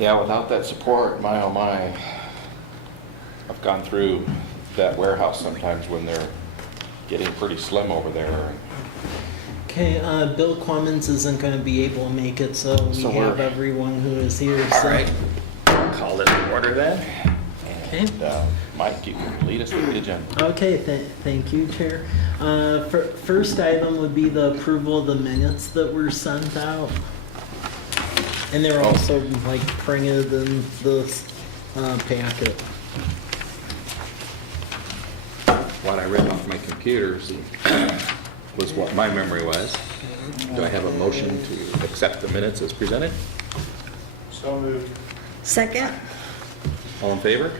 Yeah, without that support, my oh my, I've gone through that warehouse sometimes when they're getting pretty slim over there. Okay, Bill Clemens isn't going to be able to make it, so we have everyone who is here. All right, call it to order then. Okay. And Mike, you can lead us through the agenda. Okay, thank you, Chair. First item would be the approval of the minutes that were sent out. And they're also like printed in this packet. What I read off my computer was what my memory was. Do I have a motion to accept the minutes as presented? So moved. Second. All in favor?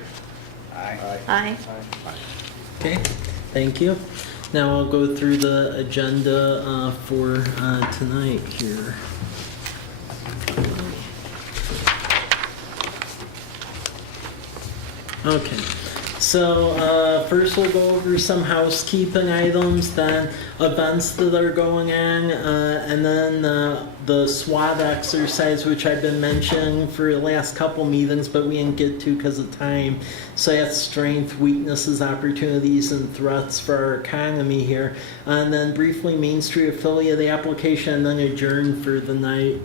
Aye. Aye. Okay, thank you. Now I'll go through the agenda for tonight here. Okay, so first we'll go over some housekeeping items, then events that are going on, and then the SWOT exercise, which I've been mentioning for the last couple meetings, but we didn't get to because of time. So that's strength, weaknesses, opportunities, and threats for our economy here. And then briefly Main Street affiliate application, and then adjourn for the night.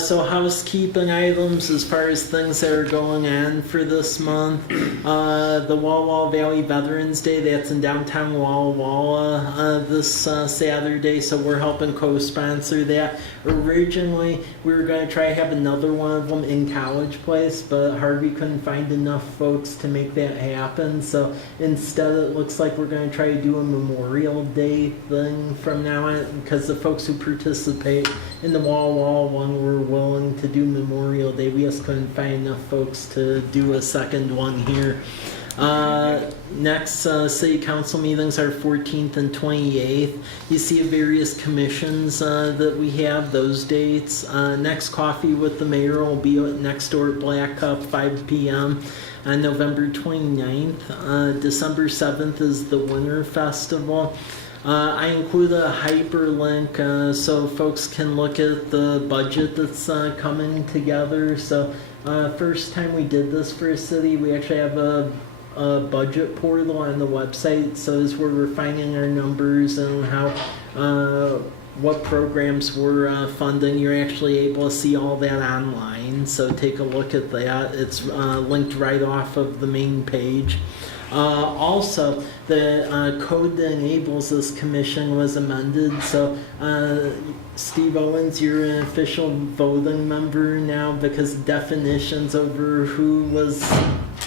So housekeeping items as far as things that are going on for this month. The Walla Walla Valley Veterans Day, that's in downtown Walla Walla this Saturday, so we're helping co-sponsor that. Originally, we were going to try to have another one of them in College Place, but Harvey couldn't find enough folks to make that happen, so instead it looks like we're going to try to do a Memorial Day thing from now on, because the folks who participate in the Walla Walla one were willing to do Memorial Day. We just couldn't find enough folks to do a second one here. Next city council meetings are 14th and 28th. You see various commissions that we have, those dates. Next coffee with the mayor will be at next door at Black Cup, 5 p.m. on November 29th. December 7th is the Winter Festival. I include a hyperlink so folks can look at the budget that's coming together. So first time we did this for a city, we actually have a budget portal on the website. So is where we're finding our numbers and how what programs we're funding. You're actually able to see all that online. So take a look at that. It's linked right off of the main page. Also, the code that enables this commission was amended, so Steve Owens, you're an official voting member now because definitions over who was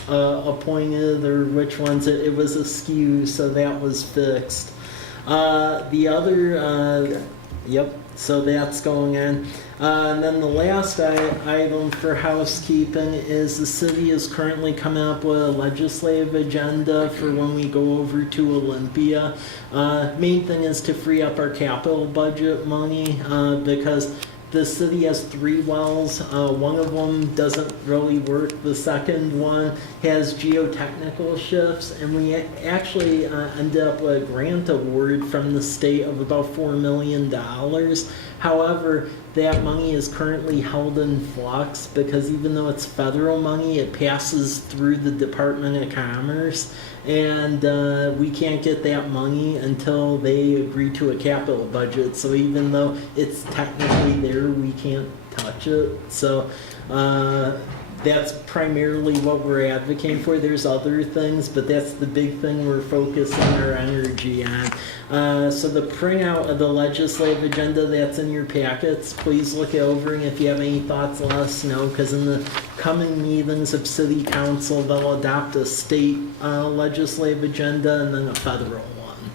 appointed or which ones, it was askew, so that was fixed. The other, yep, so that's going on. And then the last item for housekeeping is the city is currently coming up with a legislative agenda for when we go over to Olympia. Main thing is to free up our capital budget money because the city has 3 wells. One of them doesn't really work. The second one has geotechnical shifts, and we actually ended up with a grant award from the state of about $4 million. However, that money is currently held in flux because even though it's federal money, it passes through the Department of Commerce, and we can't get that money until they agree to a capital budget. So even though it's technically there, we can't touch it. So that's primarily what we're advocating for. There's other things, but that's the big thing we're focusing our energy on. So the printout of the legislative agenda that's in your packets, please look it over, and if you have any thoughts, let us know, because in the coming meetings of City Council, they'll adopt a state legislative agenda and then a federal one.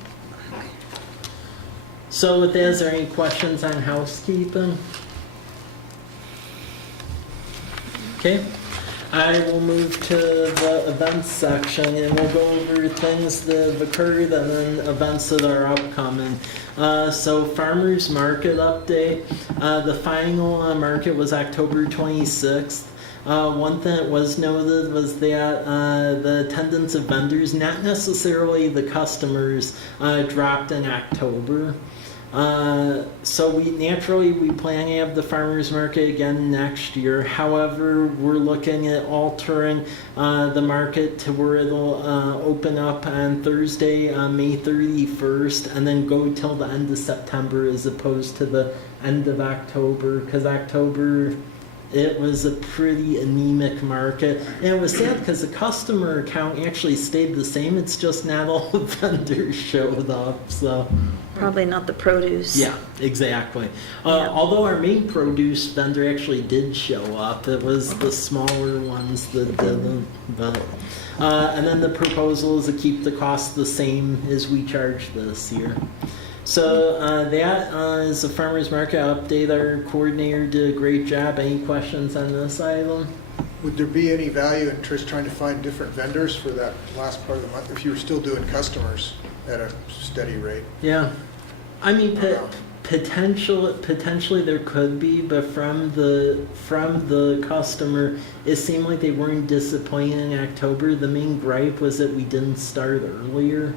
So with that, is there any questions on housekeeping? Okay, I will move to the events section, and we'll go over things that have occurred and then events that are upcoming. So Farmers Market update. The final market was October 26th. One thing that was noted was that the attendance of vendors, not necessarily the customers, dropped in October. So we plan to have the farmers market again next year. However, we're looking at altering the market to where it'll open up on Thursday, May 31st, and then go till the end of September as opposed to the end of October, because October it was a pretty anemic market. And it was sad because the customer count actually stayed the same. It's just not all the vendors showed up. So Probably not the produce. yeah, exactly. Yeah. Although our main produce vendor actually did show up, it was the smaller ones that didn't. But and then the proposal is to keep the cost the same as we charge this year. So that is the farmers market update. Our coordinator did a great job. Any questions on this item? Would there be any value in just trying to find different vendors for that last part of the month if you were still doing customers at a steady rate? Yeah, I mean Wow. potentially there could be, but from the customer, it seemed like they weren't disappointed in October. The main gripe was that we didn't start earlier.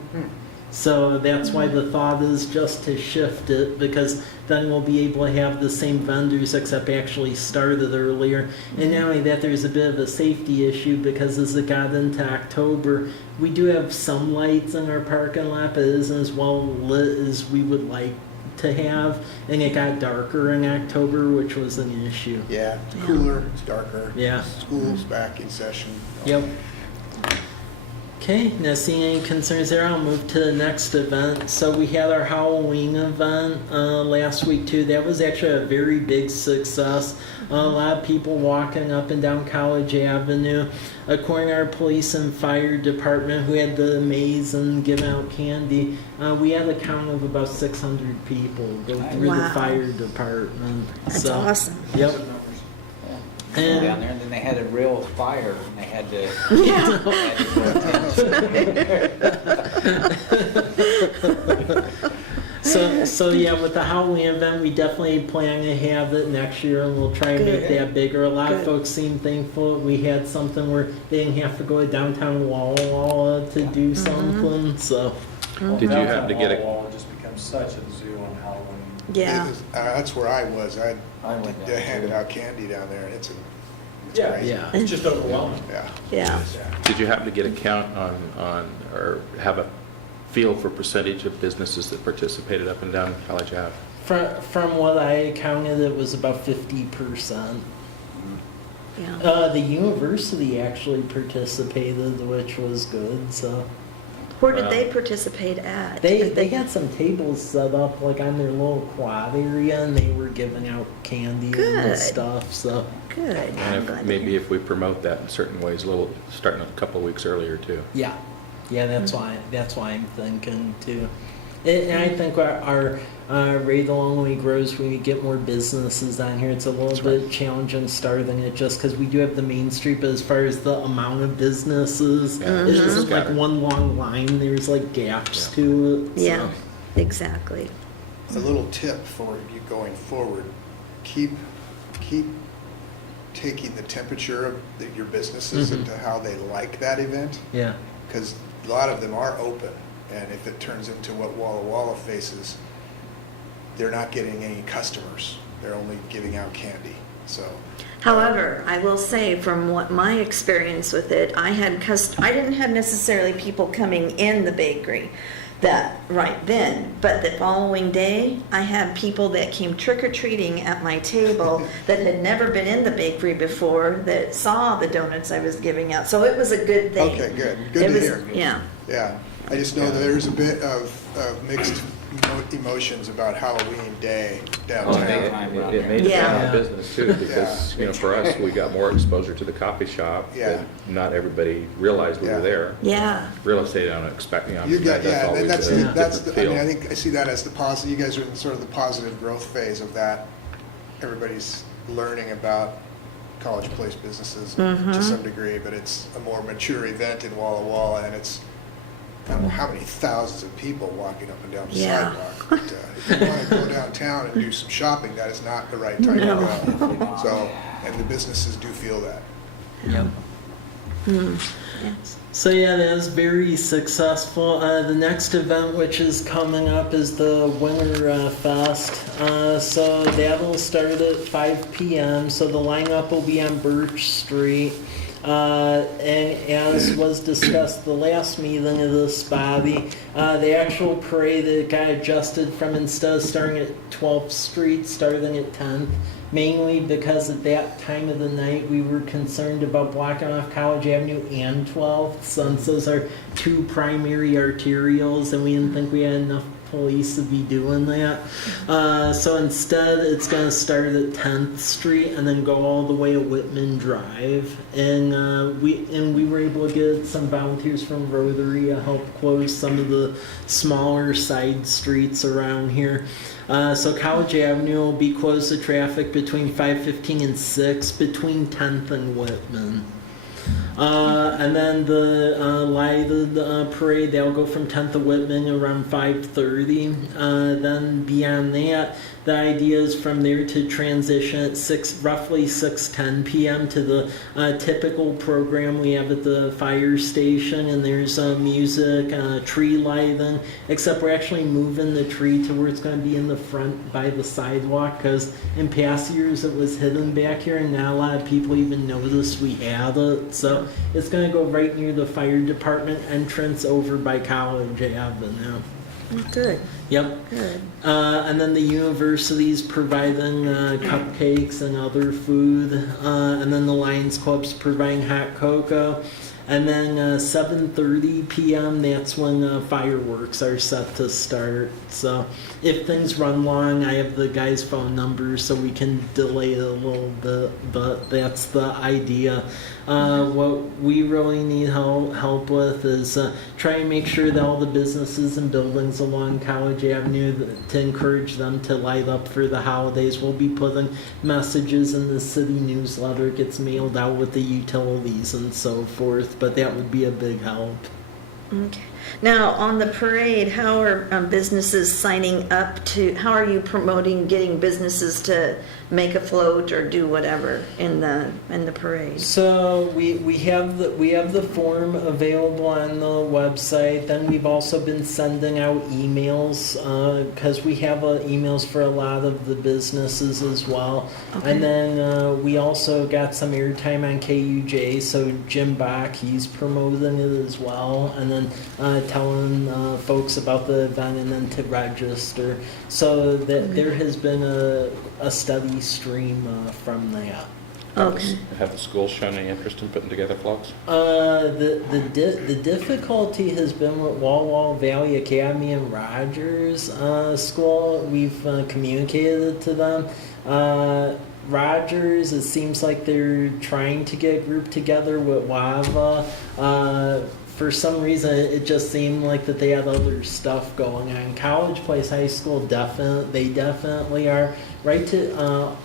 So that's why the thought is just to shift it, because then we'll be able to have the same vendors except actually started earlier. And not only that, there's a bit of a safety issue because as it got into October, we do have some lights in our parking lot, but it isn't as well lit as we would like to have. And it got darker in October, which was an issue. Yeah, it's cooler, it's darker. Yeah. School's back in session. Yep. Okay, now seeing any concerns there, I'll move to the next event. So we had our Halloween event last week too. That was actually a very big success. A lot of people walking up and down College Avenue. According to our police and fire department, who had the maze and giving out candy, we had a count of about 600 people go through Wow. the fire department. That's So, awesome. Yep. Go And- down there, and then they had a real fire, and they had to. So yeah, with the Halloween event, we definitely plan to have it next year, and we'll try and make Good. that bigger. A lot of Good. folks seem thankful we had something where they didn't have to go to downtown Walla Walla to Mm-hmm. do something. So Did you have to get a, Wall just becomes such a zoo on Halloween. Yeah. That's where I was. I went there, handed too. out candy down there, and it's Yeah. crazy. yeah, It's just overwhelming. Yeah. Yeah. did you happen to get a count on, or have a feel for percentage of businesses that participated up and down College Ave? from what I counted, it was about 50%. Yeah. The university actually participated, which was good. So Where did they participate at? they had some tables set up like on their little quad area, and they were giving out candy Good. and stuff. So Good. And I'm if, glad to maybe hear. if we promote that in certain ways, starting a couple of weeks earlier too. yeah, that's why I'm thinking too. And I think our rate only grows when we get more businesses on here. It's a little bit challenging starting it just because we do have the main street, but as far as the amount of businesses, Yeah, it it's isn't like scattered. one long line. There's like gaps Yeah. to it. So. Yeah, exactly. A little tip for you going forward: keep taking the temperature of your businesses Mhm. into how they like that event, Yeah. because a lot of them are open, and if it turns into what Walla Walla faces, they're not getting any customers. They're only giving out candy. So However, I will say from what my experience with it, I didn't have necessarily people coming in the bakery that right then, but the following day, I had people that came trick-or-treating at my table that had never been in the bakery before, that saw the donuts I was giving out. So it was a good thing. okay, good. Good It to was- hear. Yeah. Yeah, I just know that there's a bit of mixed emotions about Halloween Day Oh, downtown. It made it Yeah. down to business too, because, you know, for us, we got more exposure to the coffee shop. Yeah. that Not everybody realized we Yeah. were there. Yeah. Real estate, I'm expecting, You got, yeah, and that's, a that's, different I mean, feel. I think I see that as the positive, you guys are in sort of the positive growth phase of that. Everybody's learning about College Place businesses to some degree, but it's a more mature event in Walla Walla, and it's, I don't know how many thousands of people walking up and down the Yeah. sidewalk. But if you want to go downtown and do some shopping, that is not the right time to go. So, and the businesses do feel that. Yep. Yes. So yeah, that was very successful. The next event, which is coming up, is the Winter Fest. So that'll start at 5 p.m. So the lineup will be on Birch Street. And as was discussed the last meeting of this body, the actual parade that got adjusted from instead of starting at 12th Street, starting at 10th. Mainly because at that time of the night we were concerned about blocking off College Avenue and 12th, since those are two primary arterials, and we didn't think we had enough police to be doing that. So instead, it's going to start at 10th Street and then go all the way to Whitman Drive. And we were able to get some volunteers from Rotary to help close some of the smaller side streets around here. So College Avenue will be closed to traffic between 5:15 and 6 between 10th and Whitman. And then the lighted parade, they'll go from 10th to Whitman around 5:30. Then beyond that, the idea is from there to transition at roughly 6:10 p.m. to the typical program we have at the fire station, and there's music, tree lighting, except we're actually moving the tree to where it's going to be in the front by the sidewalk, because in past years it was hidden back here and not a lot of people even noticed we had it. So it's going to go right near the fire department entrance over by College Avenue. Good, Yep. good. And then the university's providing cupcakes and other food. And then the Lions Club's providing hot cocoa. And then 7:30 p.m., that's when fireworks are set to start. So if things run long, I have the guys' phone numbers so we can delay it a little bit. But that's the idea. What we really need help with is try and make sure that all the businesses and buildings along College Avenue, to encourage them to light up for the holidays. We'll be putting messages in the city newsletter. It gets mailed out with the utilities and so forth, but that would be a big help. Okay. Now, on the parade, how are businesses signing up to, how are you promoting getting businesses to make a float or do whatever in the parade? So we have the form available on the website. Then we've also been sending out emails because we have emails for a lot of the businesses as well. Okay. And then we also got some airtime on KUJ. So Jim Bach, he's promoting it as well, and then telling folks about the event and then to register. So that there has been a steady stream from that. Okay. Have the schools shown any interest in putting together floats? The difficulty has been with Wall Wall Valley Academy and Rogers School. We've communicated it to them. Rogers, it seems like they're trying to get grouped together with Lava. For some reason, it just seemed like that they had other stuff going on. College Place High School, they definitely are. Right to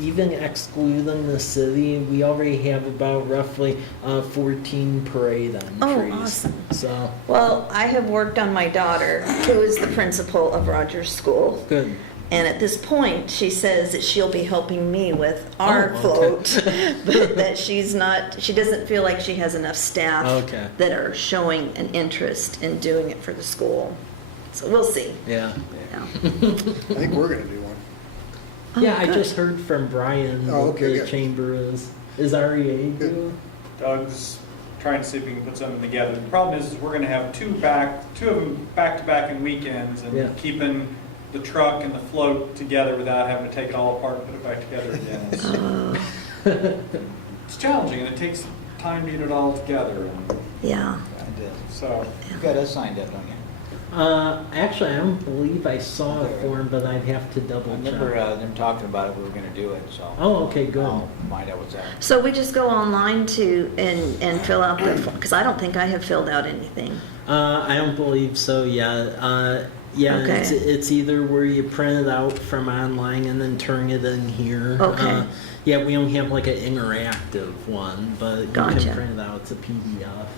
even excluding the city, we already have about roughly 14 parade entries. Oh, awesome. So Well, I have worked on my daughter, who is the principal of Rogers School. good. And at this point, she says that she'll be helping me with our Oh, float, okay. but that she doesn't feel like she has enough staff Okay. that are showing an interest in doing it for the school. So we'll see. Yeah. Yeah. I think we're gonna do one. Oh, Yeah, I good. just heard from Brian Oh, that okay, the good. chamber is REA doing. Doug's trying to see if we can put something together. The problem is we're gonna have two of them back to back in weekends, Yeah. and keeping the truck and the float together without having to take it all apart and put it back together again. It's challenging, and it takes time to get it all together. And Yeah. so, You got us signed up, don't you? Actually, I don't believe I saw a form, but I'd have to double I check. remember them talking about it, we were gonna do it, so. Oh, okay, good. I'll find out what's that. So we just go online and fill out the form, because I don't think I have filled out anything. I don't believe so yet. Yeah, Okay. it's either where you print it out from online and then turn it in here. Okay. Yeah, we don't have like an interactive one, but you Gotcha. can print it out. It's a PDF.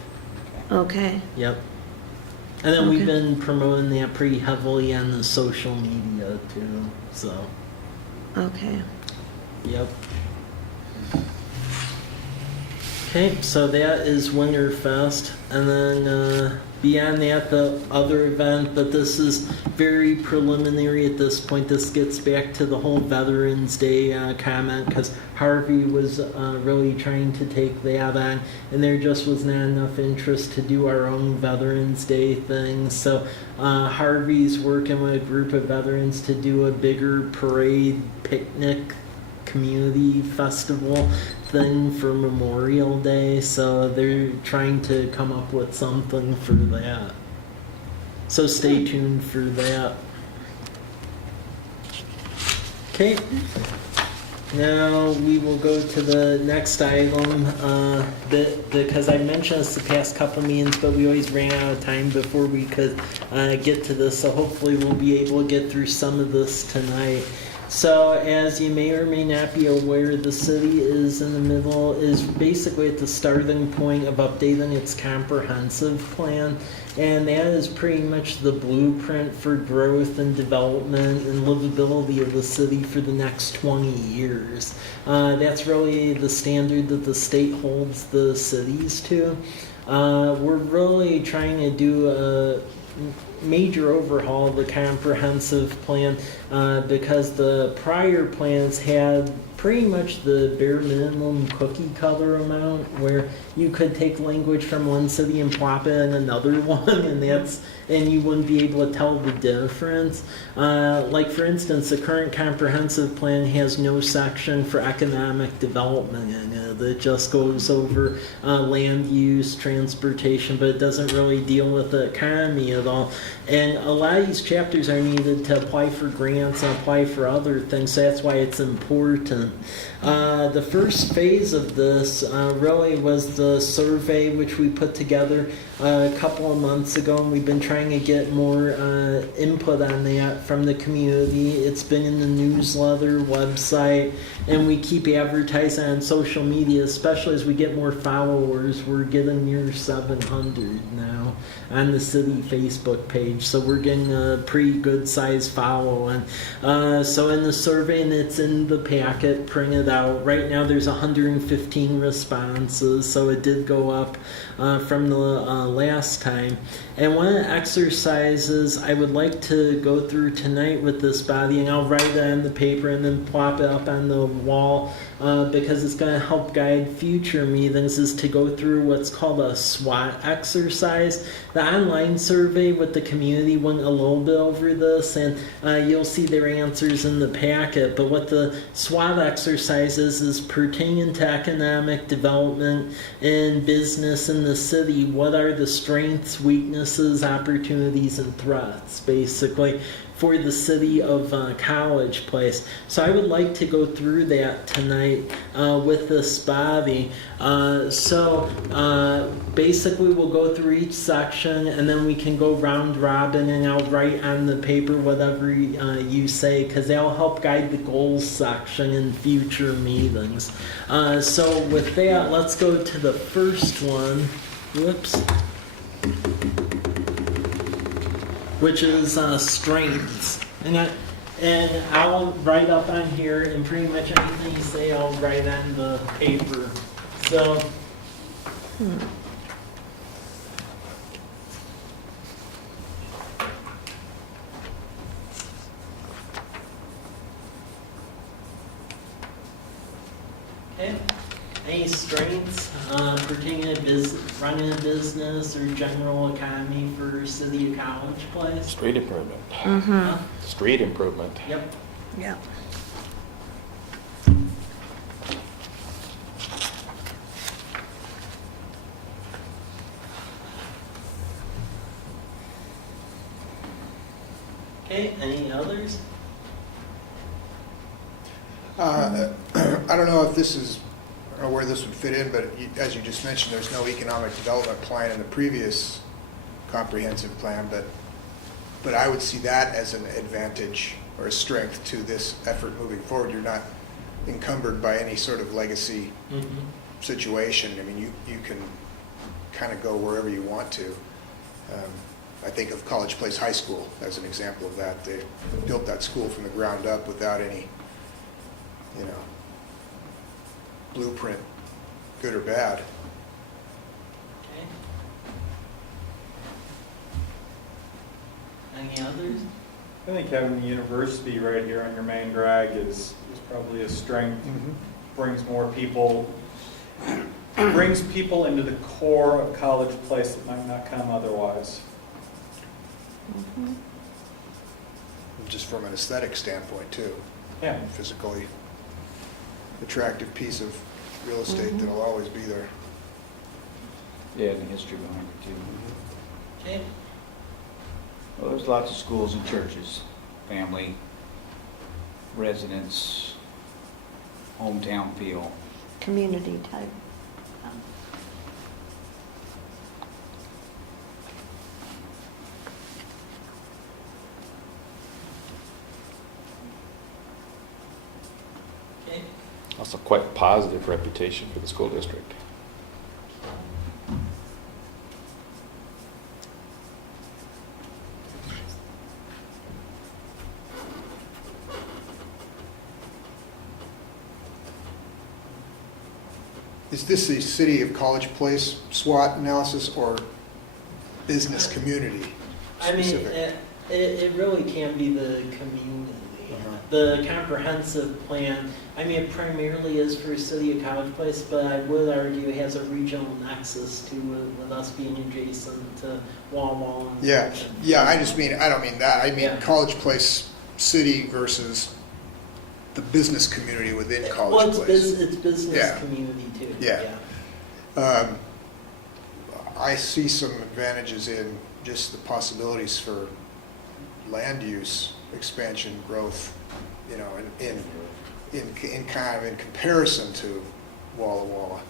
Okay. Yep. And then we've Okay. been promoting that pretty heavily on the social media too. So, Okay. yep. Okay, so that is Winterfest, and then beyond that, the other event, but this is very preliminary at this point. This gets back to the whole Veterans Day comment, because Harvey was really trying to take that on, and there just was not enough interest to do our own Veterans Day thing. So Harvey's working with a group of veterans to do a bigger parade, picnic, community festival thing for Memorial Day, so they're trying to come up with something for that. So stay tuned for that. Okay. Now we will go to the next item, because I mentioned this the past couple meetings, but we always ran out of time before we could get to this, so hopefully we'll be able to get through some of this tonight. So as you may or may not be aware, the city is basically at the starting point of updating its comprehensive plan, and that is pretty much the blueprint for growth and development and livability of the city for the next 20 years. That's really the standard that the state holds the cities to. We're really trying to do a major overhaul of the comprehensive plan because the prior plans had pretty much the bare minimum cookie color amount, where you could take language from one city and plop it in another one, and you wouldn't be able to tell the difference. Like for instance, the current comprehensive plan has no section for economic development in it. It just goes over land use, transportation, but it doesn't really deal with the economy at all. And a lot of these chapters are needed to apply for grants and apply for other things, so that's why it's important. The first phase of this really was the survey, which we put together a couple of months ago, and we've been trying to get more input on that from the community. It's been in the newsletter, website, and we keep advertising on social media, especially as we get more followers. We're getting near 700 now on the city Facebook page, so we're getting a pretty good size following. So in the survey, and it's in the packet printed out, right now there's 115 responses, so it did go up from the last time. And one of the exercises I would like to go through tonight with this body, and I'll write it on the paper and then plop it up on the wall because it's going to help guide future meetings, is to go through what's called a SWOT exercise. The online survey with the community went a little bit over this, and you'll see their answers in the packet. But what the SWOT exercise is pertaining to economic development and business in the city. What are the strengths, weaknesses, opportunities, and threats, basically, for the city of College Place. So I would like to go through that tonight with this body. Basically we'll go through each section, and then we can go round robin, and I'll write on the paper whatever you say, because that'll help guide the goals section in future meetings. So with that, let's go to the first one. Whoops. Which is strengths. And I'll write up on here, and pretty much anything you say I'll write on the paper. So okay. Any strengths pertaining to running a business or general economy for City of College Place? Street improvement. Mm-hmm. Street improvement. Yep. Yeah. Okay, any others? I don't know if this is, or where this would fit in, but as you just mentioned, there's no economic development plan in the previous comprehensive plan, but I would see that as an advantage or a strength to this effort moving forward. You're not encumbered by any sort of legacy situation. I mean, you can kind of go wherever you want to. I think of College Place High School as an example of that. They built that school from the ground up without any, blueprint, good or bad. Any others? I think having the university right here on your main drag is probably a strength. Brings more people, brings people into the core of College Place that might not come otherwise. Just from an aesthetic standpoint too. Yeah. Physically attractive piece of real estate that'll always be there. Yeah, and the history behind it too. Okay. Well, there's lots of schools and churches, family, residents, hometown feel. Community type. Okay. Also quite positive reputation for the school district. Is this a city of College Place SWOT analysis or business community I mean, specific? it really can be the community. The comprehensive plan, I mean, it primarily is for City of College Place, but I would argue it has a regional nexus to it, with us being adjacent to Wall. Yeah, I don't mean that. I mean Yeah. College Place city versus the business community within Well, College it's Place. it's business Yeah. community too. Yeah. I see some advantages in just the possibilities for land use, expansion, growth, you know, in kind of in comparison to Walla Walla.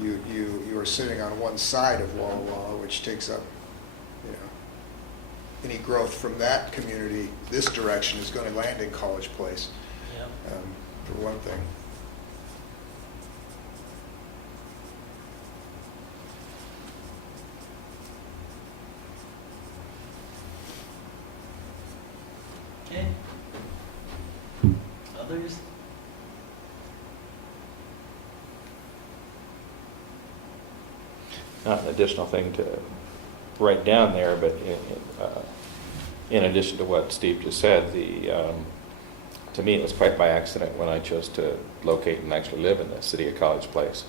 You are sitting on one side of Walla Walla, which takes up, you know, any growth from that community, this direction is going to land in College Place, Yep. for one thing. Okay. Others? Not an additional thing to write down there, but in addition to what Steve just said, to me it was quite by accident when I chose to locate and actually live in the city of College Place.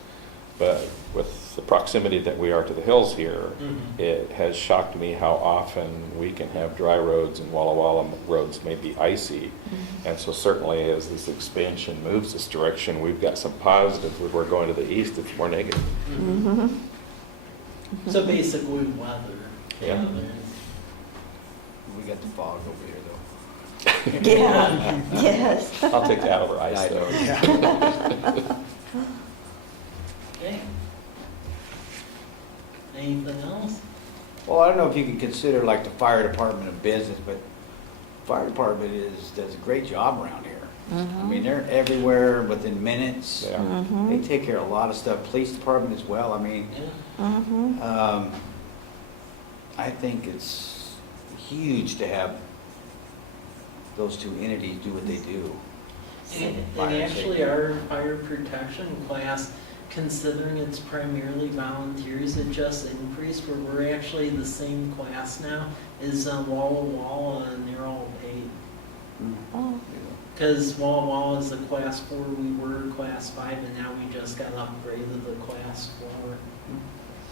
But with the proximity that we are to the hills here, it has shocked me how often we can have dry roads and Walla Walla roads may be icy. And so certainly as this expansion moves this direction, we've got some positives. When we're going to the east, it's more negative. So basically weather. Yeah. We got the fog over here though. Yeah, yes. I'll take that over ice though. Okay. Anything else? Well, I don't know if you can consider like the fire department a business, but fire department does a great job around here. I mean, they're everywhere within minutes. Yeah. They take care of a lot of stuff. Police department as well. I mean, Yeah. I think it's huge to have those two entities do what they do. And actually our fire protection class, considering it's primarily volunteers, it just increased where we're actually the same class now as Walla Walla, and they're all paid. Oh, Because Walla Walla is a class 4, we were class 5, and now we just got upgraded to class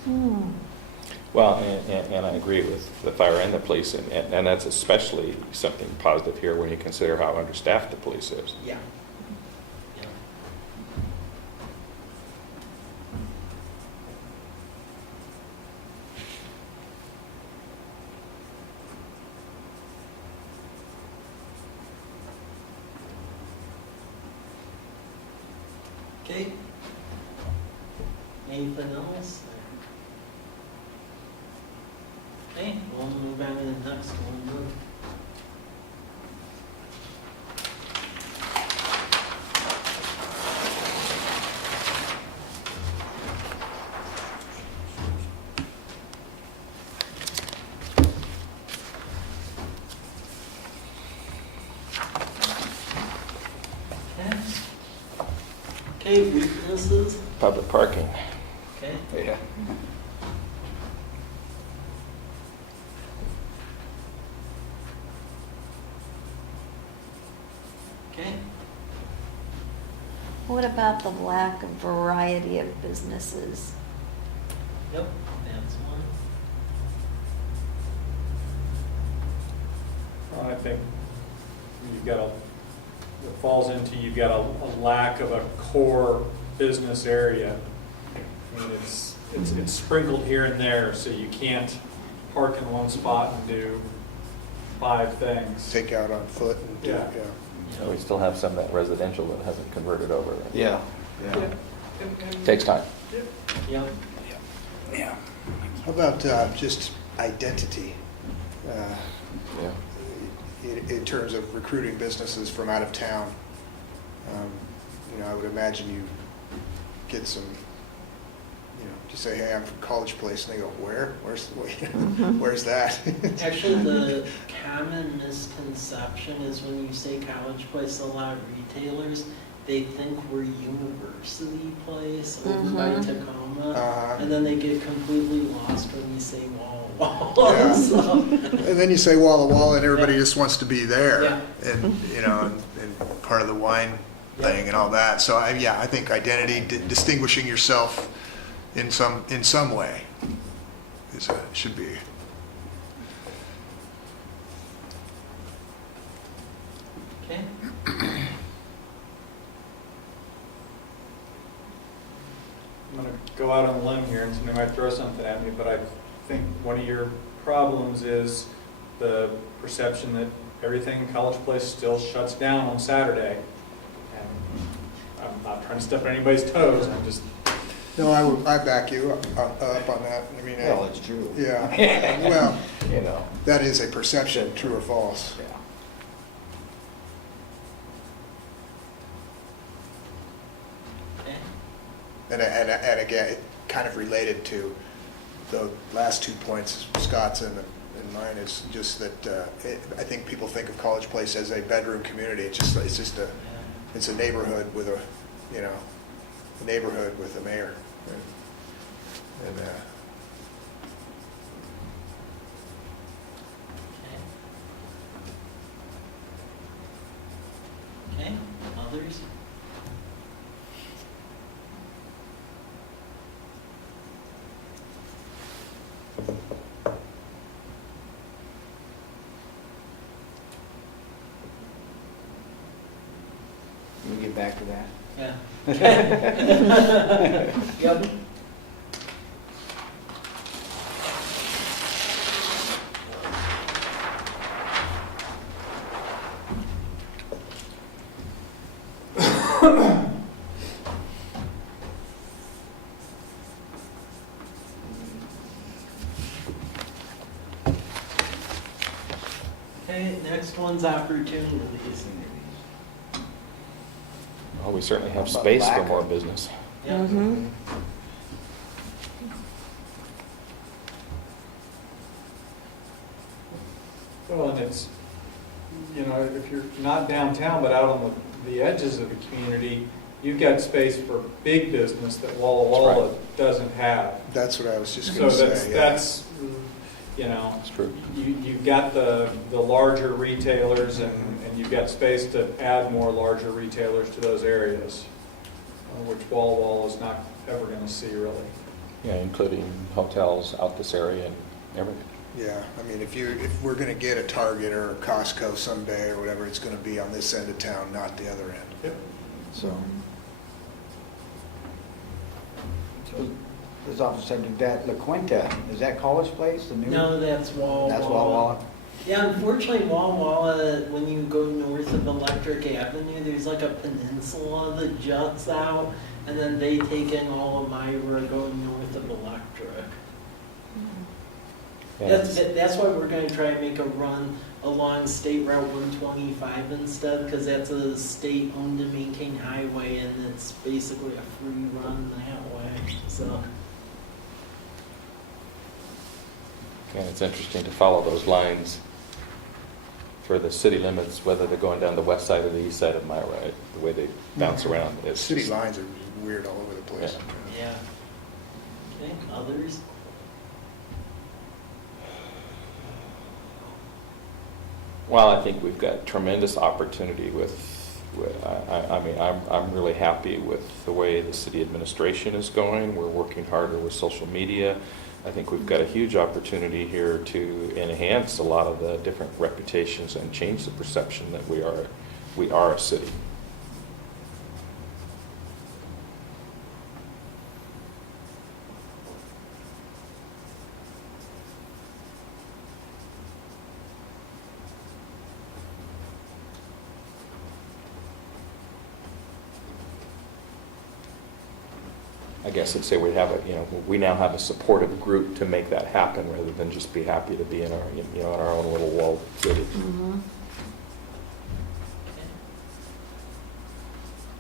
4. Well, and I agree with the fire and the police, and that's especially something positive here when you consider how understaffed the police is. Yeah. Yeah. Okay. Anything else? Okay, we'll move on to the next one. Okay. Okay, weaknesses. Public parking. Okay. Yeah. Okay. What about the lack of variety of businesses? Yep, that's one. Well, I think you've got it falls into, you've got a lack of a core business area. I mean, it's sprinkled here and there, so you can't park in one spot and do 5 things. Take out on foot and do, Yeah. yeah. We still have some of that residential that hasn't converted over. Yeah. Takes time. Yep. Yeah. How about just identity? Yeah. In terms of recruiting businesses from out of town? I would imagine you get some, just say, hey, I'm from College Place, and they go, where? Where's that? Actually, the common misconception is when you say College Place, a lot of retailers, they think we're University Place over by Tacoma, and then they get completely lost when you say Walla Walla. Yeah. So, And then you say Walla Walla, and everybody Yeah. just wants to be there, Yeah. and and part of the wine Yeah. thing and all that. So I think identity, distinguishing yourself in some way, should be. okay. I'm going to go out on a limb here, and somebody might throw something at me, but I think one of your problems is the perception that everything in College Place still shuts down on Saturday. And I'm not trying to step on anybody's toes, I'm just, No, I back you up on that. I mean, Well, it's true. yeah. Well, You know. that is a perception, true or false. Yeah. Okay. And again, kind of related to the last 2 points, Scott's and mine, is just that I think people think of College Place as a bedroom community. It's just a neighborhood with a neighborhood with a mayor. And Okay. Others? Can we get back to that? Yeah. Okay. Yep. Okay, next one's opportunities. Well, we certainly have How about space for lack more of- business. Yep. Mhm. well, and it's, if you're not downtown, but out on the edges of the community, you've got space for big business that Walla Walla That's doesn't have. that's what I was just So going to say. that's, That's true. you've got the larger retailers and you've got space to add more larger retailers to those areas, which Walla Walla is not ever going to see really. Yeah, including hotels out this area and everything. Yeah, I mean, if we're going to get a Target or a Costco someday or whatever, it's going to be on this end of town, not the other end. Yep. So, So, this officer said that La Quinta, is that College Place, the new? No, that's Walla That's Walla. Walla Walla? Yeah, unfortunately, Walla Walla, when you go north of Electric Avenue, there's like a peninsula that juts out, and then they take in all of Myra going north of Electric. Yeah, That's why we're going to try and make a run along State Route 125 instead, because that's a state-owned and maintained highway, and it's basically a free run that way. So, And it's interesting to follow those lines for the city limits, whether they're going down the west side or the east side of my right, the way they bounce around. It's City just- lines are weird all over the place. Yeah. Okay, others? Well, I think we've got tremendous opportunity I mean, I'm really happy with the way the city administration is going. We're working harder with social media. I think we've got a huge opportunity here to enhance a lot of the different reputations and change the perception that we are a city. I guess I'd say we now have a supportive group to make that happen rather than just be happy to be in our, in our own little walled city.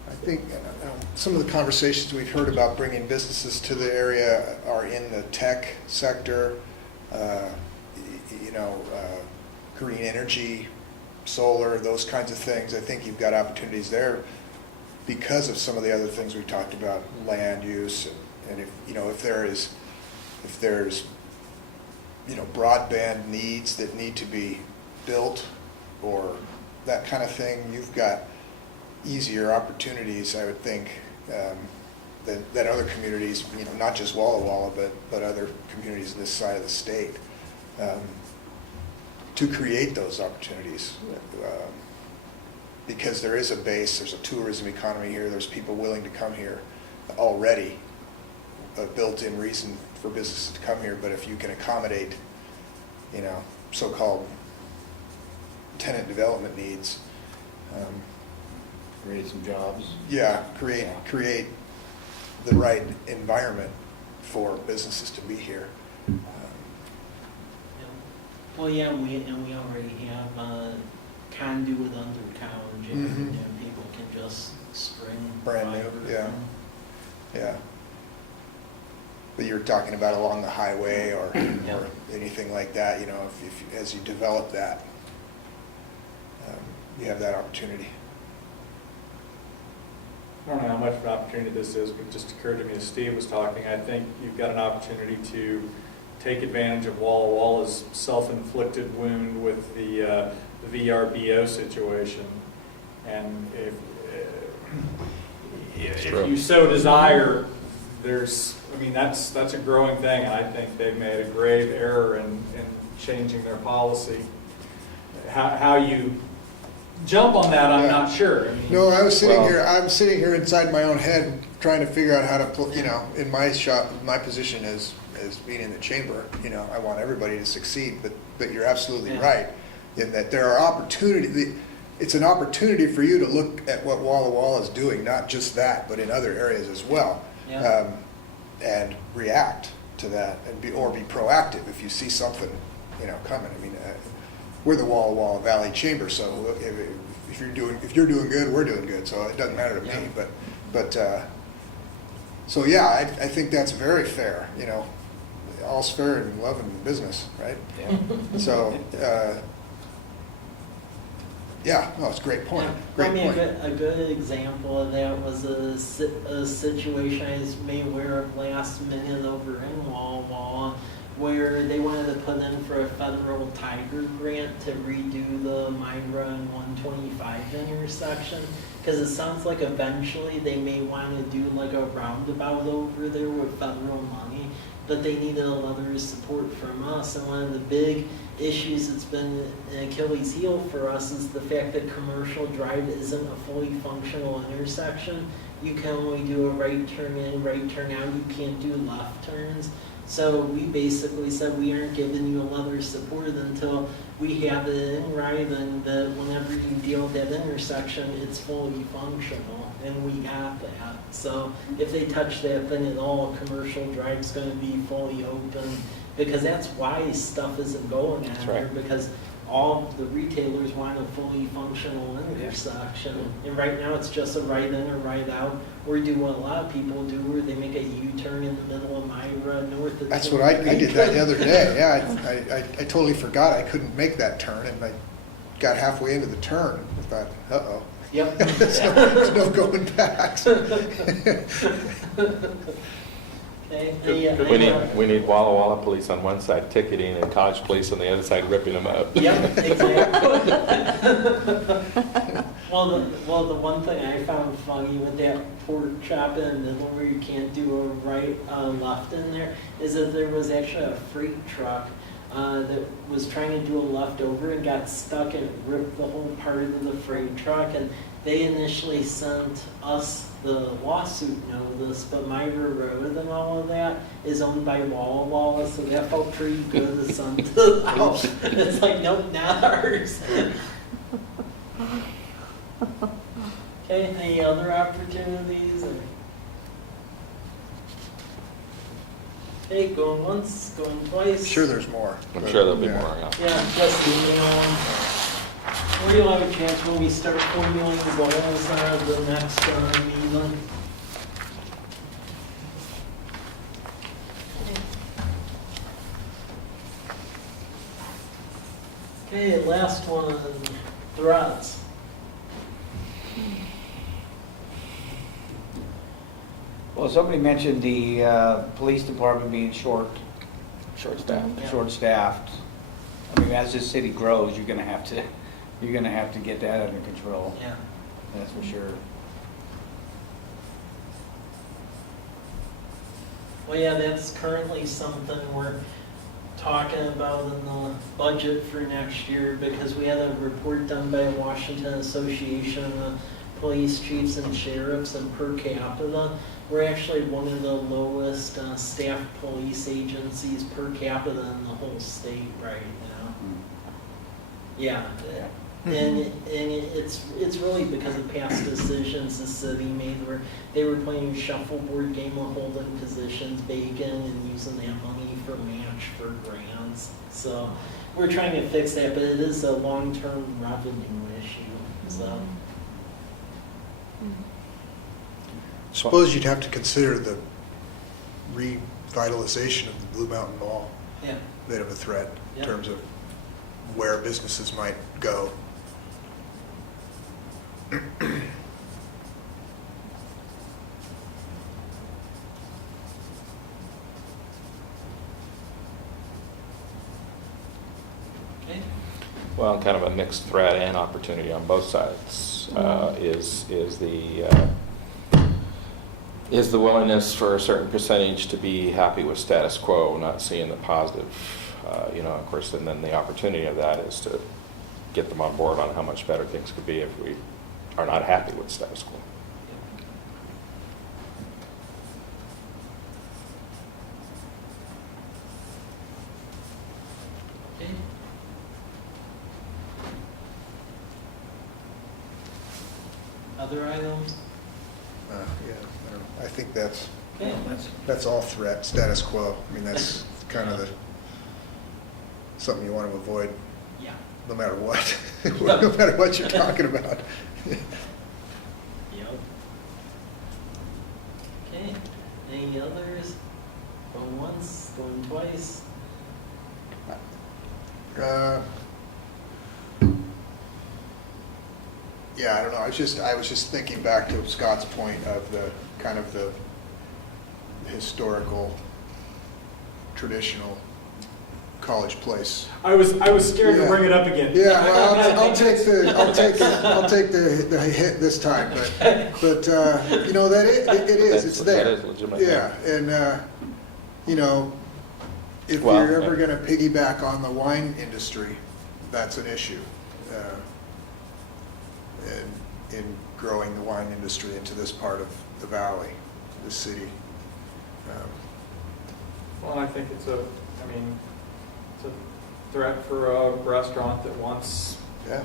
I think some of the conversations we've heard about bringing businesses to the area are in the tech sector, green energy, solar, those kinds of things. I think you've got opportunities there because of some of the other things we talked about, land use, and if there's broadband needs that need to be built or that kind of thing, you've got easier opportunities, I would think, than other communities, not just Walla Walla, but other communities in this side of the state, to create those opportunities. Because there is a base, there's a tourism economy here, there's people willing to come here already, a built-in reason for businesses to come here. But if you can accommodate, so-called tenant development needs, Create some jobs. yeah, create the right environment for businesses to be here. Yeah. Well, yeah, we already have conduit under college, and Mhm. people can just string Brand new, fiber yeah. in. Yeah. But you're talking about along the highway or Yeah. anything like that, if as you develop that, you have that opportunity. I don't know how much of an opportunity this is, but it just occurred to me as Steve was talking, I think you've got an opportunity to take advantage of Walla Walla's self-inflicted wound with the VRBO situation. And if you so desire, that's a growing thing, and I think they've made a grave error in changing their policy. How you jump on that, I'm not sure. No, I'm sitting here inside my own head trying to figure out how to, in my shop, my position as being in the chamber, I want everybody to succeed, but you're absolutely right in that there are opportunities. It's an opportunity for you to look at what Walla Walla is doing, not just that, but in other areas as well, and react to that and be proactive if you see something, coming. We're the Walla Walla Valley Chamber, so if you're doing good, we're doing good. So it doesn't matter to me. But so yeah, I think that's very fair. All's fair in love and business, right? Yeah. So it's a great point. Great point. A good example of that was a situation I was made aware of last minute over in Walla Walla, where they wanted to put in for a federal Tiger grant to redo the Myra and 125 intersection, because it sounds like eventually they may want to do like a roundabout over there with federal money, but they needed a letter of support from us. And one of the big issues that's been an Achilles heel for us is the fact that Commercial Drive isn't a fully functional intersection. You can only do a right turn in, right turn out. You can't do left turns. So we basically said we aren't giving you a letter of support until we have it in writing that whenever you deal with that intersection, it's fully functional, and we got that. So if they touch that thing at all, Commercial Drive's going to be fully open, because that's why stuff isn't going on here, because all the retailers want a fully functional intersection. And right now it's just a right in or right out, or do what a lot of people do, where they make a U-turn in the middle of Myra north of. That's what I did that the other day. Yeah, I totally forgot I couldn't make that turn, and I got halfway into the turn, I thought, uh-oh. Yep. There's no going back. Okay. We need Walla Walla police on one side ticketing and College police on the other side ripping them up. Yep, exactly. Well, the one thing I found funny with that pork chop in the middle where you can't do a right, left in there, is that there was actually a freight truck that was trying to do a left over and got stuck and ripped the whole part of the freight truck. And they initially sent us the lawsuit notice, but Myra Road and all of that is owned by Walla Walla, so that felt pretty good to send to the house. It's like, nope, not ours. Okay, any other opportunities? Okay, going once, going twice. I'm sure there's more. I'm but, sure there'll be yeah. more, yeah. Yeah, just email them. Or you'll have a chance when we start formulating goals the next meeting. Okay, last one, threats. Well, somebody mentioned the police department being Short-staffed. Yeah. short-staffed. I mean, as this city grows, you're gonna have to get that under control, Yeah. that's for sure. Well, yeah, that's currently something we're talking about in the budget for next year, because we had a report done by Washington Association of Police Chiefs and Sheriffs, and per capita, we're actually one of the lowest staffed police agencies per capita in the whole state right now. Yeah, and it's really because of past decisions the city made where they were playing shuffleboard game of holding positions vacant and using that money for match for grants. So we're trying to fix that, but it is a long-term revenue issue. So Suppose you'd have to consider the revitalization of the Blue Mountain Mall, yeah, a bit of a threat in Yeah. terms of where businesses might go. okay. Well, kind of a mixed threat and opportunity on both sides is the willingness for a certain percentage to be happy with status quo, not seeing the positive, of course, and then the opportunity of that is to get them on board on how much better things could be if we are not happy with status quo. Okay. Other items? Yeah, I don't know. I think that's Okay. That's all threat, status quo. I mean, that's kind of something you want to avoid Yeah. no matter what, no matter what you're talking about. Yep. Okay, any others? Going once, going twice? Yeah, I don't know. I was just thinking back to Scott's point of the kind of the historical, traditional college place. I was scared Yeah. to bring it up again. Yeah, well, I'll take the hit this time, but that it is, it's there. That is legitimate. Yeah, and if Well, you're ever yeah. going to piggyback on the wine industry, that's an issue. In growing the wine industry into this part of the valley, the city. Well, I think it's a threat for a restaurant that wants Yeah. to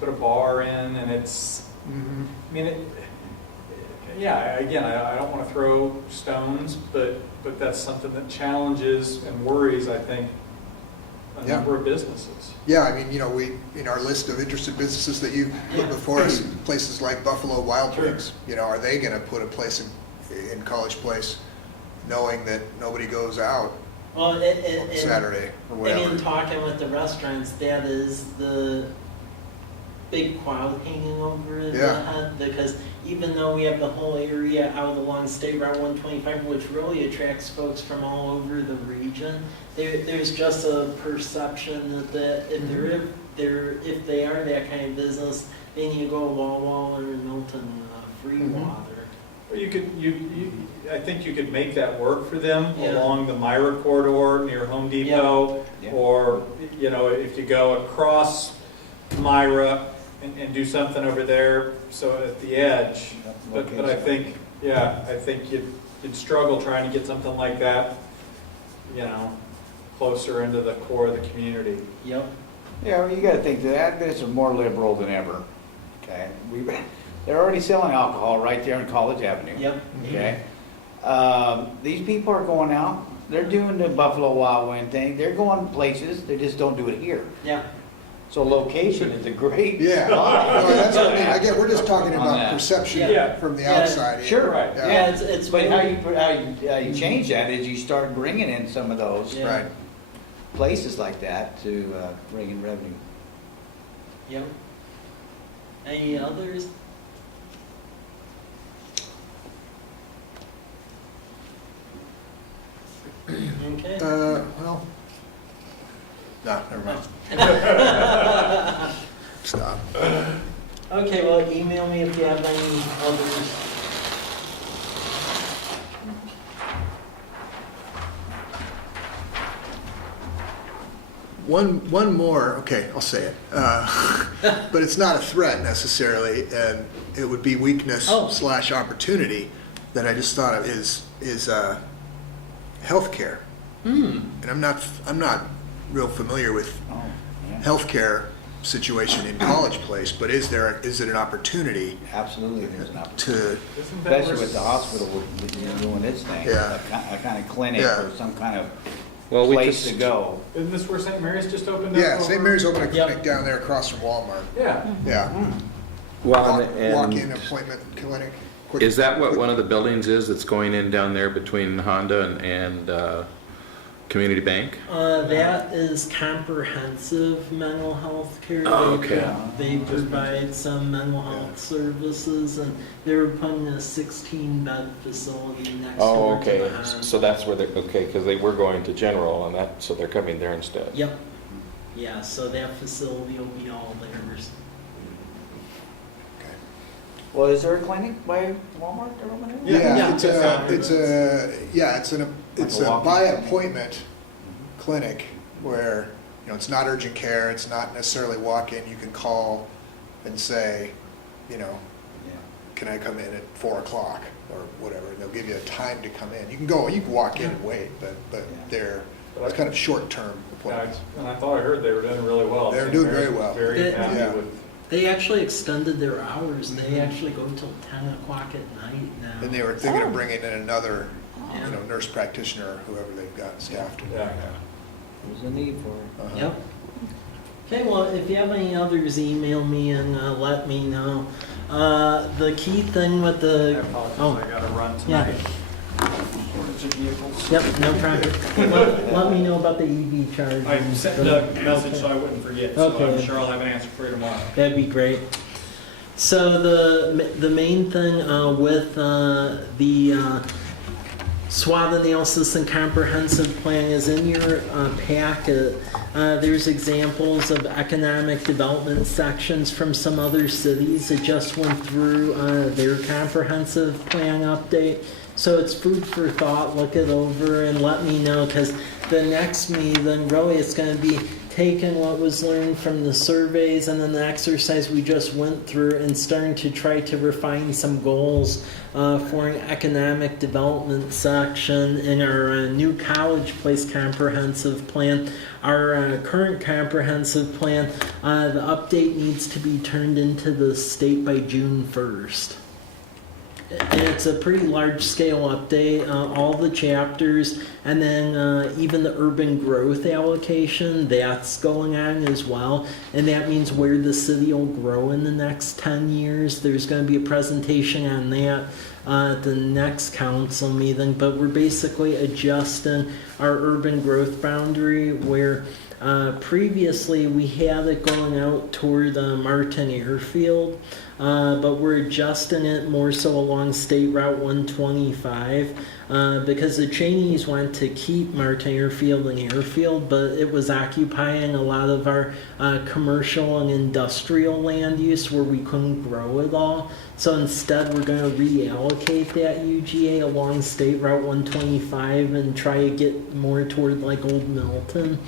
put a bar in, and it's, Mhm. I mean, again, I don't want to throw stones, but that's something that challenges and worries, I think, a Yeah. number of businesses. Yeah, I mean, we, in our list of interested businesses that you put before us, places like Buffalo Wild Sure. Wings, are they gonna put a place in College Place knowing that nobody goes out Well, on Saturday or I mean, whatever? talking with the restaurants, that is the big cloud hanging over the Yeah. head, because even though we have the whole area out along State Route 125, which really attracts folks from all over the region, there's just a perception that if if they are that kind of business, they need to go Wall or Milton free water. Well, I think you could make that work for them Yeah. along the Myra corridor near Home Depot, Yeah. or, if you go across Myra and do something over there, so at the edge. But I think, I think you'd struggle trying to get something like that, closer into the core of the community. Yep. Yeah, well, you gotta think that advocates are more liberal than ever, okay? They're already selling alcohol right there on College Avenue. Yep. Okay? These people are going out, they're doing the Buffalo Wild Wing thing, they're going places, they just don't do it here. Yeah. So location is a great. Yeah, well, that's what I mean, again, we're just talking On about that. perception Yeah. from the Yeah. outside. here. Sure. Right. Yeah. Yeah, it's But how really- you change that is you start bringing in some of those Yeah. Right. places like that to bring in revenue. Yep. Any others? Okay. Well, no, never mind. Stop. Okay, well, email me if you have any others. One more, okay, I'll say it. But it's not a threat necessarily, and it would be weakness Oh. / opportunity that I just thought of is healthcare. And I'm not real familiar with Oh, yeah. healthcare situation in College Place, but is it an opportunity Absolutely, there's an opportunity. to, Isn't that Especially where with the hospital doing its thing. Yeah. A kind of clinic Yeah. or some kind of Well, we place to just, go. Isn't this where St. Mary's just opened up? yeah, St. over- Mary's opened a Yep. clinic down there across from Walmart. Yeah. Yeah. well, Walk-in and appointment clinic. Quick- is that what one of the buildings is that's going in down there between Honda and Community Bank? That is comprehensive mental health care. Oh, okay. They provide some mental health services, and they're putting a 16-bed facility next Oh, door to okay, the Honda. so that's where they're, okay, because they were going to general and that, so they're coming there instead. Yep. Yeah, so that facility will be all theirs. Well, is there a clinic by Walmart or over there? Yeah, Yeah. it's Like a a walk-in by clinic. appointment clinic where, it's not urgent care, it's not necessarily walk-in, you can call and say, Yeah. can I come in at 4 o'clock or whatever, and they'll give you a time to come in. You can walk in and wait, but it's kind of short-term appointments. And I thought I heard they were doing really well. They were St. doing Mary's very was well. Very They- happy Yeah. with. They actually extended their hours. They actually go till 10 o'clock at night now. And they were thinking of bringing in another, Yeah. nurse practitioner or whoever they've got staffed in there Yeah. now. There's a need for it. Uh-huh. Yep. Okay, well, if you have any others, email me and let me know. The key thing with I the... apologize, I gotta run Yeah. tonight. Shortage of vehicles. Yep, no problem. Let me know about the EV charging. I sent Doug a message so I wouldn't forget, so Okay. I'm sure I'll have an answer for you tomorrow. That'd be great. So the main thing with the SWOT analysis and comprehensive plan is in your packet. There's examples of economic development sections from some other cities that just went through their comprehensive plan update. So it's food for thought. Look it over and let me know, because the next meeting, really, it's going to be taking what was learned from the surveys and then the exercise we just went through and starting to try to refine some goals for an economic development section in our new College Place comprehensive plan. Our current comprehensive plan, the update needs to be turned into the state by June 1st. And it's a pretty large scale update, all the chapters, and then even the urban growth allocation, that's going on as well. And that means where the city will grow in the next 10 years. There's going to be a presentation on that at the next council meeting, but we're basically adjusting our urban growth boundary where Previously, we had it going out toward Martin Airfield, but we're adjusting it more so along State Route 125 because the Cheneys want to keep Martin Airfield and Airfield, but it was occupying a lot of our commercial and industrial land use where we couldn't grow it all. So instead, we're going to reallocate that UGA along State Route 125 and try to get more toward like Old Milton.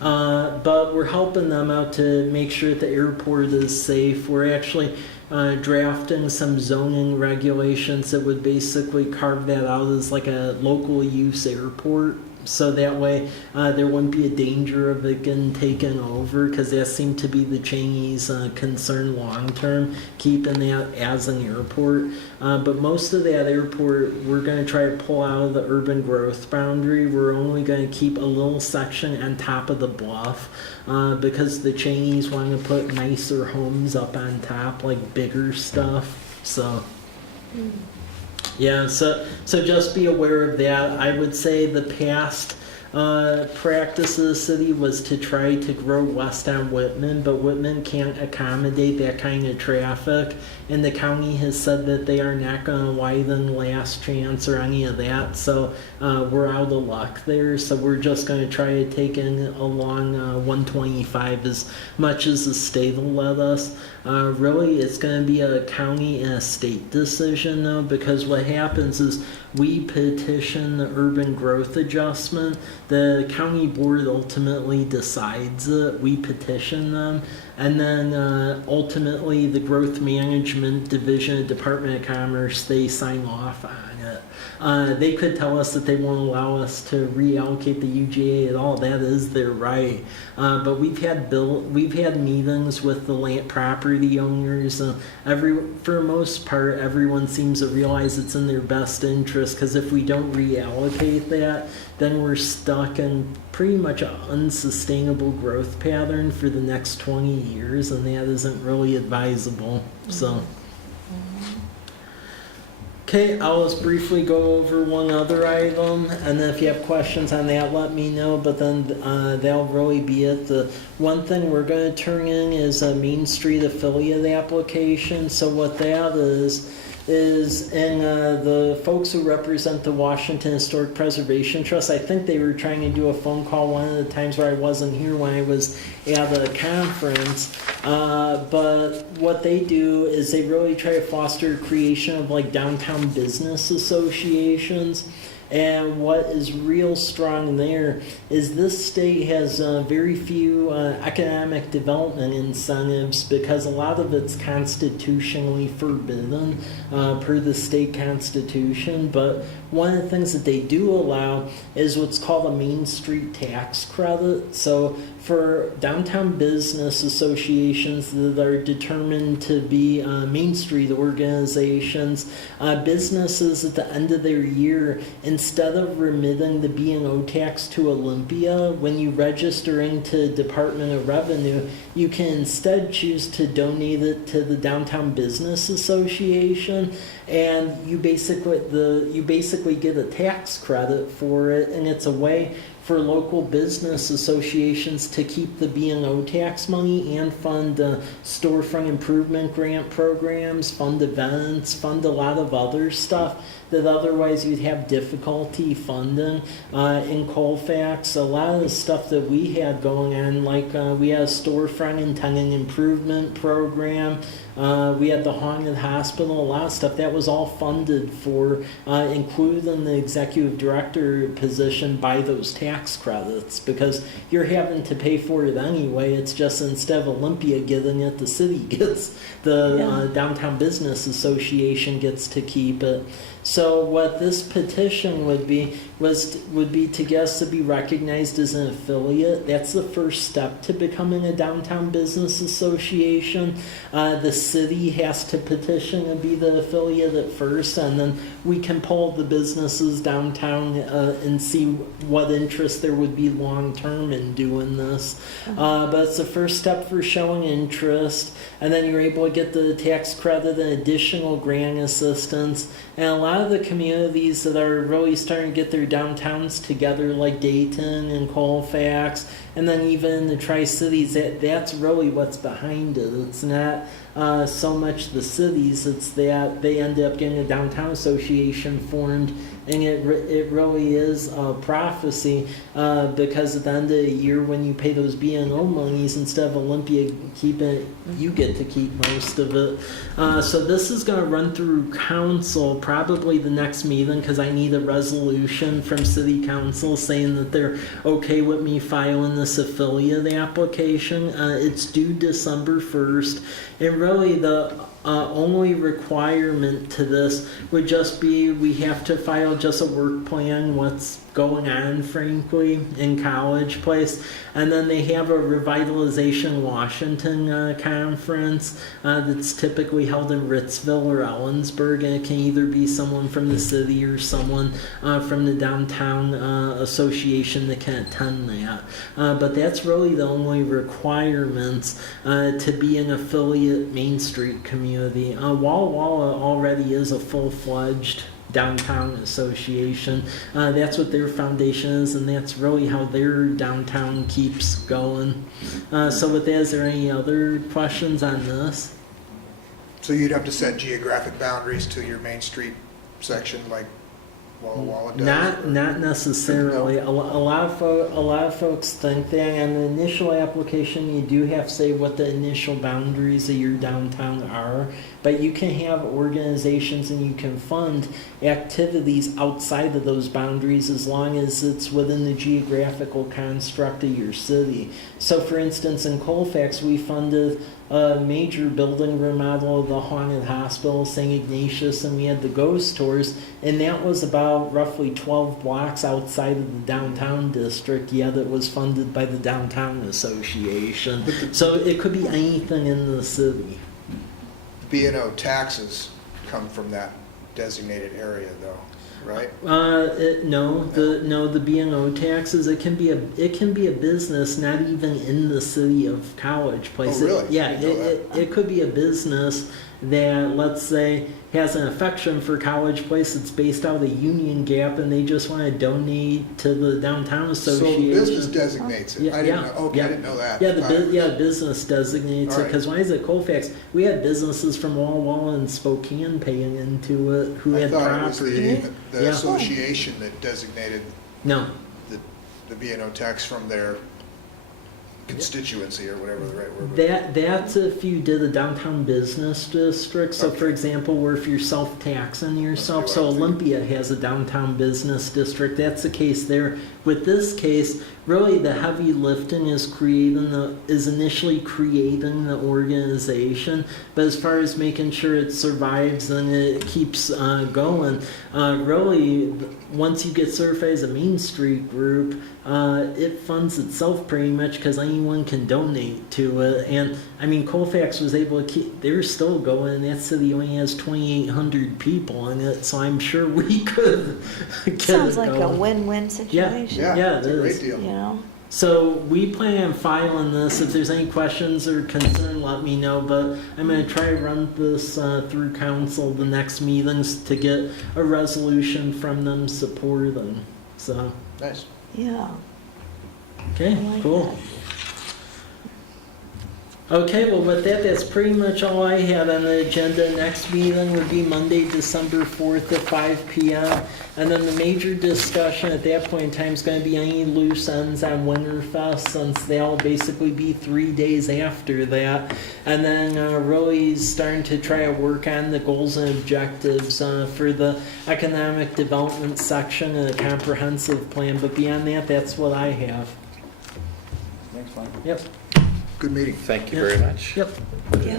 But we're helping them out to make sure that the airport is safe. We're actually drafting some zoning regulations that would basically carve that out as like a local use airport. So that way there wouldn't be a danger of it getting taken over, because that seemed to be the Chinese concern long term, keeping that as an airport. But most of that airport, we're going to try to pull out of the urban growth boundary. We're only going to keep a little section on top of the bluff because the Chinese want to put nicer homes up on top, like bigger stuff. So. Yeah, so just be aware of that. I would say the past practice of the city was to try to grow west on Whitman, but Whitman can't accommodate that kind of traffic, and the county has said that they are not going to widen Last Chance or any of that, so we're out of luck there. So we're just going to try to take in along 125 as much as the state will let us. Really, it's going to be a county and a state decision, though, because what happens is we petition the urban growth adjustment. The county board ultimately decides it. We petition them. And then ultimately the growth management division, Department of Commerce, they sign off on it. They could tell us that they won't allow us to reallocate the UGA at all. That is their right. But we've had meetings with the land property owners. For the most part, everyone seems to realize it's in their best interest, because if we don't reallocate that, then we're stuck in pretty much an unsustainable growth pattern for the next 20 years, and that isn't really advisable. So. Okay, I'll just briefly go over one other item, and then if you have questions on that, let me know, but then that'll really be it. The one thing we're going to turn in is a Main Street affiliate application. So what that is in the folks who represent the Washington Historic Preservation Trust, I think they were trying to do a phone call one of the times where I wasn't here when I was at a conference. But what they do is they really try to foster creation of like downtown business associations. And what is real strong there is this state has very few economic development incentives, because a lot of it's constitutionally forbidden per the state constitution. But one of the things that they do allow is what's called a Main Street tax credit. So for downtown business associations that are determined to be Main Street organizations, businesses at the end of their year, instead of remitting the B&O tax to Olympia, when you register into Department of Revenue, you can instead choose to donate it to the Downtown Business Association, and you basically get a tax credit for it, and it's a way for local business associations to keep the B&O tax money and fund storefront improvement grant programs, fund events, fund a lot of other stuff that otherwise you'd have difficulty funding. In Colfax, a lot of the stuff that we had going on, like we had a storefront and tenant improvement program, we had the haunted hospital, a lot of stuff that was all funded for, including the executive director position, by those tax credits, because you're having to pay for it anyway. It's just instead of Olympia getting it, the city gets, the Downtown Business Association gets to keep it. So what this petition would be to get us to be recognized as an affiliate. That's the first step to becoming a downtown business association. The city has to petition and be the affiliate at first, and then we can poll the businesses downtown and see what interest interest there would be long-term in doing this. But it's the first step for showing interest, and then you're able to get the tax credit and additional grant assistance. And a lot of the communities that are really starting to get their downtowns together, like Dayton and Colfax, and then even the Tri-Cities, that's really what's behind it. It's not so much the cities, it's that they end up getting a downtown association formed, and it really is a prophecy, because at the end of the year when you pay those B&O monies, instead of Olympia keeping it, you get to keep most of it. So this is going to run through council probably the next meeting, because I need a resolution from city council saying that they're okay with me filing this affiliate application. It's due December 1st, and really the only requirement to this would just be we have to file just a work plan, what's going on, frankly, in College Place. And then they have a Revitalization Washington conference that's typically held in Ritzville or Ellensburg, and it can either be someone from the city or someone from the downtown association that can attend that. But that's really the only requirements to be an affiliate Main Street community. Walla Walla already is a full-fledged downtown association. That's what their foundation is, and that's really how their downtown keeps going. So with that, is there any other questions on this? So you'd have to set geographic boundaries to your Main Street section like Walla Walla does? Not necessarily. A lot of folks think that. On the initial application, you do have to say what the initial boundaries of your downtown are. But you can have organizations and you can fund activities outside of those boundaries as long as it's within the geographical construct of your city. So for instance, in Colfax, we funded a major building remodel of the haunted hospital, St. Ignatius, and we had the ghost tours, and that was about roughly 12 blocks outside of the downtown district, yet it was funded by the Downtown Association. So it could be anything in the city. B&O taxes come from that designated area though, right? The B&O taxes, it can be a business not even in the city of College Place. Oh, really? It could be a business that, let's say, has an affection for College Place. It's based out of Union Gap, and they just want to donate to the Downtown Association. So the business designates it. I didn't know that. Business designates it, because when I was at Colfax, we had businesses from Walla Walla and Spokane paying into it who had property. It was the association that designated No. the B&O tax from their constituency or whatever the right word was. That's if you did a downtown business district. So for example, where if you're self-taxing yourself, so Olympia has a downtown business district, that's the case there. With this case, really the heavy lifting is initially creating the organization, but as far as making sure it survives and it keeps going, really once you get certified as a Main Street group, it funds itself pretty much because anyone can donate to it. And I mean, Colfax was able to they're still going. That city only has 2,800 people in it, so I'm sure we could get Sounds it like going. a win-win situation. Yeah, it's it a great is. deal. You know? So we plan on filing this. If there's any questions or concern, let me know. But I'm going to try to run this through council the next meetings to get a resolution from them supporting. So, Nice. Yeah. okay, I like cool. that. Okay, well with that, that's pretty much all I had on the agenda. Next meeting would be Monday, December 4th at 5 p.m. And then the major discussion at that point in time is going to be any loose ends on Winterfest, since they'll basically be 3 days after that. And then really starting to try to work on the goals and objectives for the economic development section of the comprehensive plan. But beyond that, that's what I have. Thanks, Mike. Yep. Good meeting. Thank you very much. Yep. Yeah.